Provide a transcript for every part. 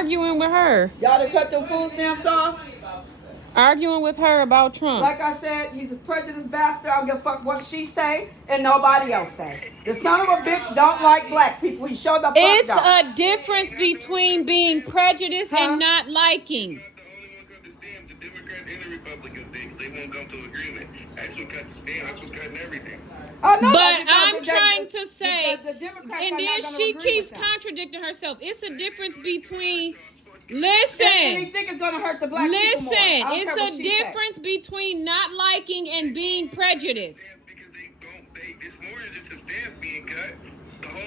Arguing with her. Y'all done cut them food stamps off? Arguing with her about Trump. Like I said, he's a prejudiced bastard. I don't give a fuck what she say and nobody else say. The son of a bitch don't like black people. He showed the fuck It's up. a difference between being prejudiced and not liking. The Democrats and the Republicans did, because they won't come to agreement. That's what cut the stamp. That's what's cutting everything. Oh, no, but I'm trying to say, the Democrats and then she keeps contradicting herself. It's a difference between. Listen. And they think it's gonna hurt the black people more. It's a difference between not liking and being prejudiced. Because it's more than just a stamp being cut.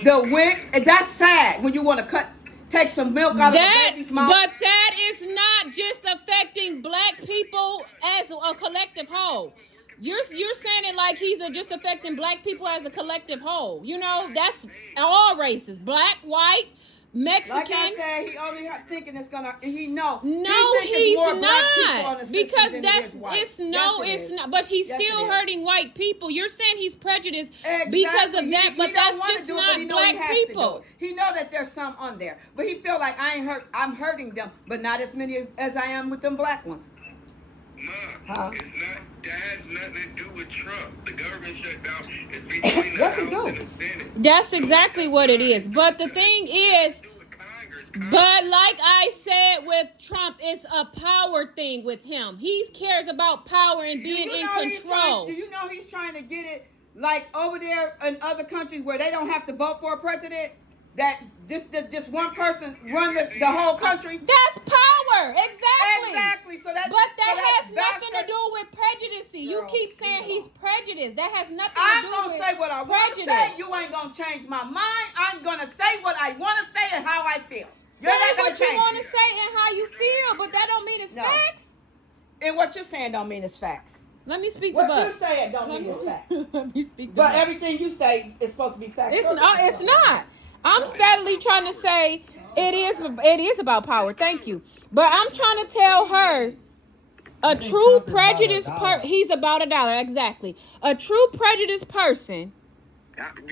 The wick, and that's sad when you want to take some milk out of a baby's mouth. But that is not just affecting black people as a collective whole. You're saying it like he's just affecting black people as a collective whole. You know, that's all races. Black, white, Mexican. Like I said, he only thinking it's gonna. He's not. Because it's not. But he's still hurting white people. You're saying he's prejudiced because of that, but that's just not black people. He know that there's some on there, but he feel like I'm hurting them, but not as many as I am with them black ones. Ma, it's not. That has nothing to do with Trump. The government shutdown is between the House and the Senate. That's exactly what it is. But the thing is, but like I said with Trump, it's a power thing with him. He cares about power and being in control. Do you know he's trying to get it like over there in other countries where they don't have to vote for a president? That this one person run the whole country. That's power, exactly. So that. But that has nothing to do with prejudice. You keep saying he's prejudiced. That has nothing to do with prejudice. I'm gonna say what I want to say. You ain't gonna change my mind. I'm gonna say what I want to say and how I feel. Say what you want to say and how you feel, but that don't mean it's facts. And what you're saying don't mean it's facts. Let me speak to Buck. What you're saying don't mean it's facts. Let me speak to But Buck. everything you say is supposed to be facts. It's not. I'm steadily trying to say it is about power. Thank you. But I'm trying to tell her a true prejudiced he's about $1 exactly. A true prejudiced person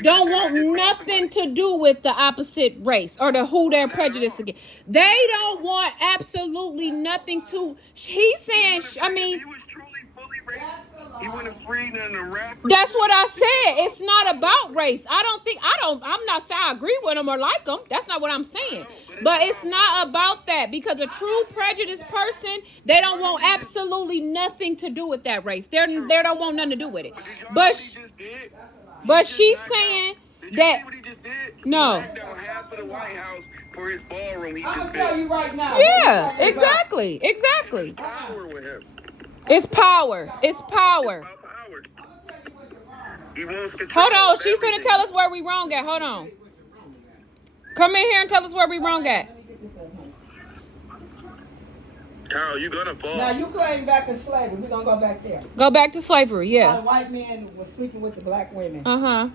don't want nothing to do with the opposite race or who they're prejudiced against. They don't want absolutely nothing to. He's saying, I mean, he was truly fully racist. He wouldn't have freed none of the rappers. That's what I said. It's not about race. I'm not saying I agree with them or like them. That's not what I'm saying. But it's not about that, because a true prejudiced person, they don't want absolutely nothing to do with that race. They don't want nothing to do with it. But she's saying that. See what he just did? No. He knocked down half of the White House for his ballroom he I'm just gonna tell you right now. Yeah, exactly. It's power with him. It's power. It's power. About power. He wants control. Hold on, of she's finna everything. tell us where we wrong at. Hold on. Come in here and tell us where we wrong at. Carl, you gonna fall. Now you claim back in slavery. We're gonna go back there. Go back to slavery, How yeah. the white men was sleeping with the black women. Uh-huh.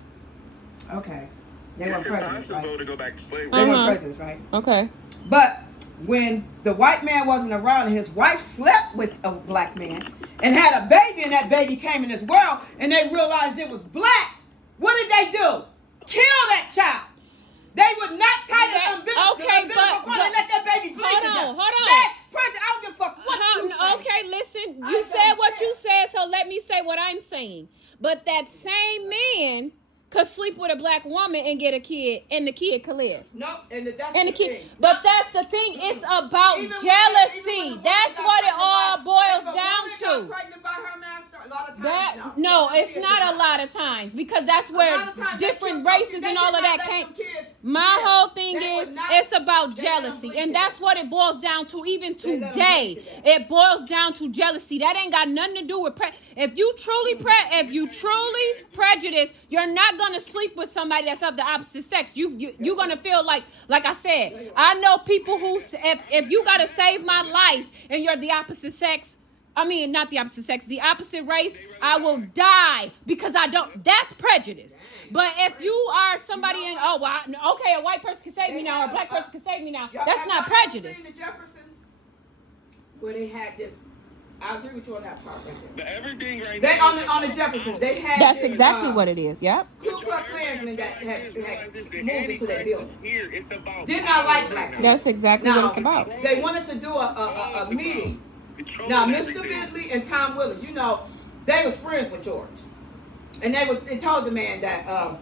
Okay. They It's weren't prejudiced, impossible right? to go back to slavery. They weren't prejudiced, right? Okay. But when the white man wasn't around and his wife slept with a black man and had a baby, and that baby came in this world and they realized it was black, what did they do? Kill that child. They would not tie the umbilical cord and let that baby bleed to death. Hold on. That's prejudice. I don't give a fuck what you say. Okay, listen. You said what you said, so let me say what I'm saying. But that same man could sleep with a black woman and get a kid, and the kid could live. No, and that's And the the kid, thing. but that's the thing. It's about jealousy. That's what it all boils down to. Pregnant by her master, a lot of times. That no, it's not a lot of times, because that's where different races and all of that came. My whole thing is it's about jealousy, and that's what it boils down to. Even today, it boils down to jealousy. That ain't got nothing to do with if you truly prejudice, you're not gonna sleep with somebody that's of the opposite sex. You're gonna feel like I said. I know people who if you gotta save my life and you're the opposite sex. I mean, not the opposite sex, the opposite race, I will die because I don't. That's prejudice. But if you are somebody okay, a white person can save me now, or a black person can save me now. That's not prejudice. Seen the Jeffersons, where they had this I agree with you on that part right there. But everything right They now on the Jeffersons. They had That's this, exactly what it is. Yep. Ku Klux Klansmen that had moved into that building. Here, it's about Did not like black people. That's exactly what it's about. They wanted to do a meeting. Now, Mr. Bentley and Tom Willis, you know, they was friends with George, and they told the man that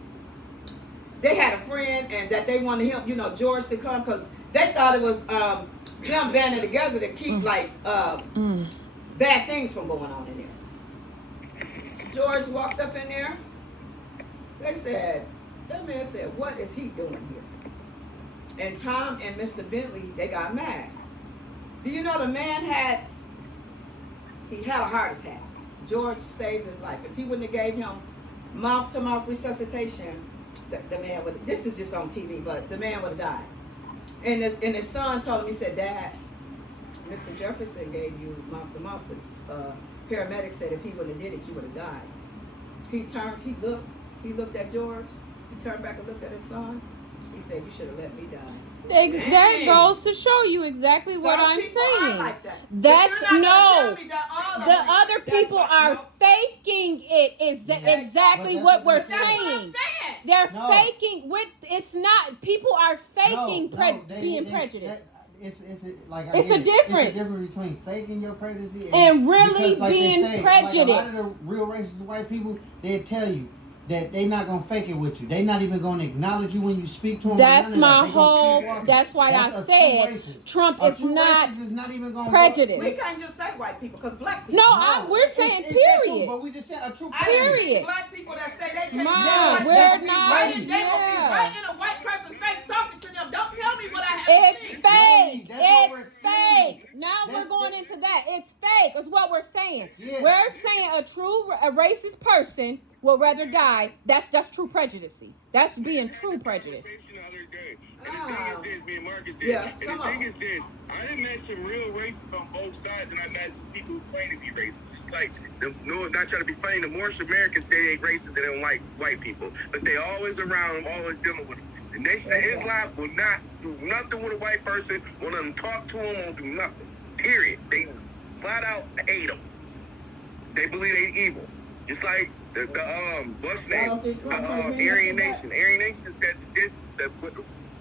they had a friend and that they wanted him, you know, George to come because they thought it was them banding together to keep bad things from going on in there. George walked up in there. That man said, what is he doing here? And Tom and Mr. Bentley, they got mad. Do you know the man had a heart attack. George saved his life. If he wouldn't have gave him mouth-to-mouth resuscitation, the man would, this is just on TV, but the man would have died. And his son told him, he said, Dad, Mr. Jefferson gave you mouth-to-mouth. The paramedic said if he wouldn't have did it, you would have died. He looked at George. He turned back and looked at his son. He said, you should have let me die. That goes to show you exactly what I'm saying. Like that. That's no. The Other other people are faking it. Is exactly what we're saying. They're faking with. It's not. People are faking being prejudiced. It's a difference. It's a difference between faking your prejudice and really like being prejudiced. Like a lot of the real racist white people, they tell you that they not gonna fake it with you. They not even gonna acknowledge you when you speak to them. That's my whole. That's why I said Trump is not even gonna prejudiced. We can't just say white people because black people. No, we're saying period. But we just said a true period. Black people that say they can't. We're not. They will be right in a white person's face talking to them. Don't tell me what I have It's to see. fake. It's fake. Now we're going into that. It's fake. Is what we're saying. Yeah. We're saying a racist person will rather die. That's true prejudice. That's being true prejudice. And the thing is this, me and Marcus said, Yeah, and the thing is this, I done met some real racists on both sides, and I met some people who claim to be racist. It's like, no, not trying to be funny, the Moorish Americans say they ain't racist, they don't like white people, but they always around them, always dealing with them. The Nation of Islam will not do nothing with a white person, won't let them talk to them, won't do nothing. Period. They flat out hate them. They believe they evil. It's like what's the name? Aryan Nation. Aryan Nation said this, that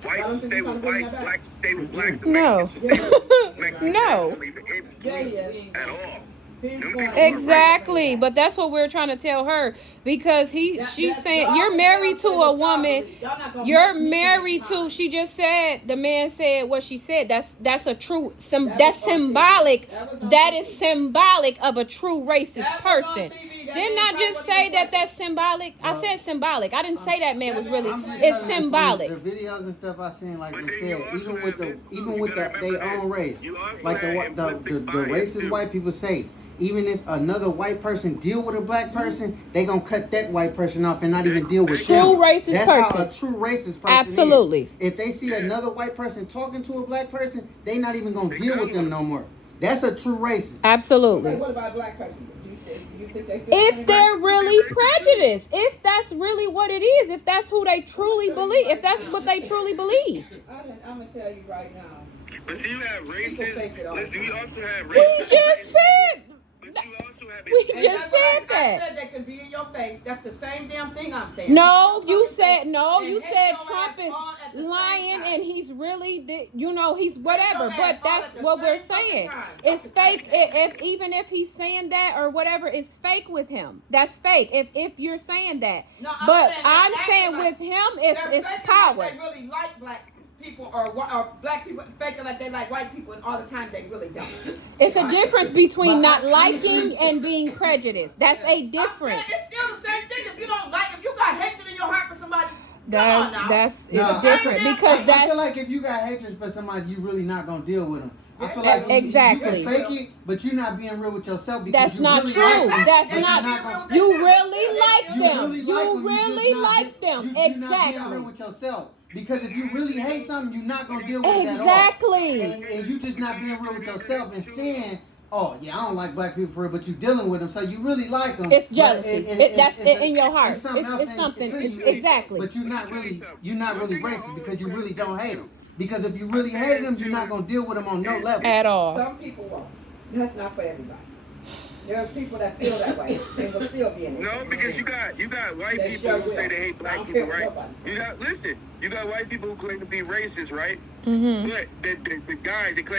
whites should stay with whites, blacks should stay with blacks, and Mexicans should stay with Mexicans. No. Don't believe in between at all. Exactly, but that's what we're trying to tell her because she's saying you're married to a woman. You're married to. She just said the man said what she said. That's a true. That's symbolic. That is symbolic of a true racist person. Didn't I just say that that's symbolic? I said symbolic. I didn't say that man was really. It's symbolic. The videos and stuff I seen, like they said, even with their own race, like the racist white people say. Even if another white person deal with a black person, they gonna cut that white person off and not even deal with them. That's how a true racist person Absolutely. is. If they see another white person talking to a black person, they not even gonna deal with them no more. That's a true racist. Absolutely. Okay, what about a black person? Do you think they if they're really prejudiced, if that's really what it is, if that's who they truly believe, if that's what they truly believe. I'm gonna tell you right now. But see, you have racists. Listen, we also have racists. We just said. We just said that. I said that can be in your face. That's the same damn thing I'm saying. No, you said Trump is lying and he's really, he's whatever. But that's what we're saying. It's fake. Even if he's saying that or whatever, it's fake with him. That's fake. If you're saying that. No, but I'm saying with him, it's power. Like they really like black people or black people faking like they like white people, and all the time they really don't. It's a difference between not liking and being prejudiced. That's a difference. It's still the same thing. If you don't like, if you got hatred in your heart for somebody, it's different because I feel like if you got hatred for somebody, you really not gonna deal with them. I feel like exactly. You can fake it, but you're not being real with yourself because that's not really true. Like that's not. You really like them. You really like them. You're not being real with yourself. Because if you really hate something, you're not gonna deal with it at all. Exactly. And you just not being real with yourself and saying, "Oh yeah, I don't like black people for real," but you dealing with them, so you really like them. It's jealousy. That's in your heart. It's something. Exactly. But you're not really racist because you really don't hate them. Because if you really hate them, you're not gonna deal with them on no level at all. Some people won't. That's not for everybody. There's people that feel that way. They will still be in it. No, because you got white They people sure who say will. they hate I black don't people, care what right? nobody says. You got white people who claim to be racist, right? Mm-hmm. But the guys that claim